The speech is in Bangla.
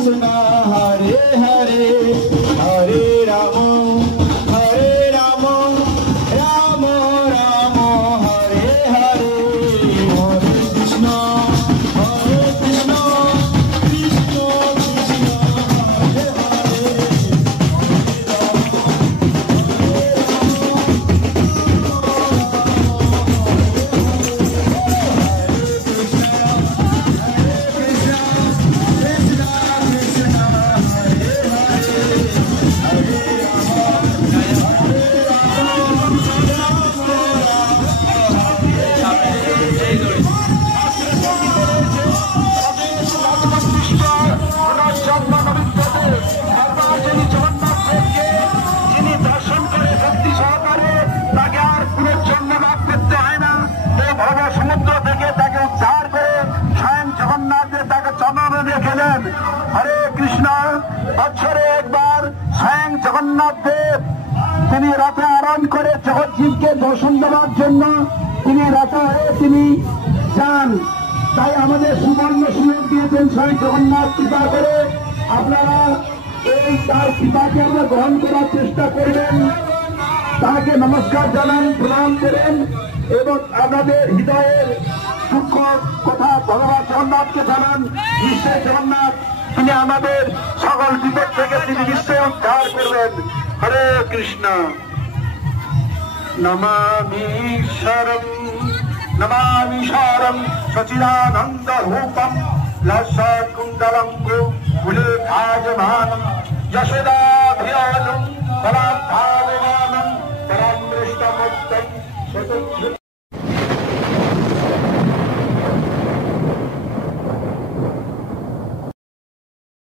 कृष्ण हरे हरे हरे राम राम राम हरे हरे हरे कृष्ण कृष्ण कृष्ण हरे हरे हरे कृष्ण बछरे एक बार स्वयं जगन्नाथ देव তিনি রাতে আরাম করে জগৎজীবকে দর্শন দেওয়ার জন্য তিনি রাতে তিনি যান। তাই আমাদের সুবর্ণ সুযোগ দিয়েছেন স্বয়ং জগন্নাথ কৃপা করে আপনারা এই তার কৃপাকে আমরা গ্রহণ করার চেষ্টা করবেন, তাকে নমস্কার জানান, প্রণাম করেন এবং আপনাদের হৃদয়ের দুঃখ কথা ভগবান জগন্নাথকে জানান। নিশ্চয় জগন্নাথ তিনি আমাদের সকল বিপদ থেকে তিনি নিশ্চয় উদ্ধার করবেন। হরে কৃষ্ণ। নমামি ঈশ্বরম সচিদানন্দ রূপম লসৎ কুণ্ডলম কুলে ভাজমানম যশোদা ধিয়ালম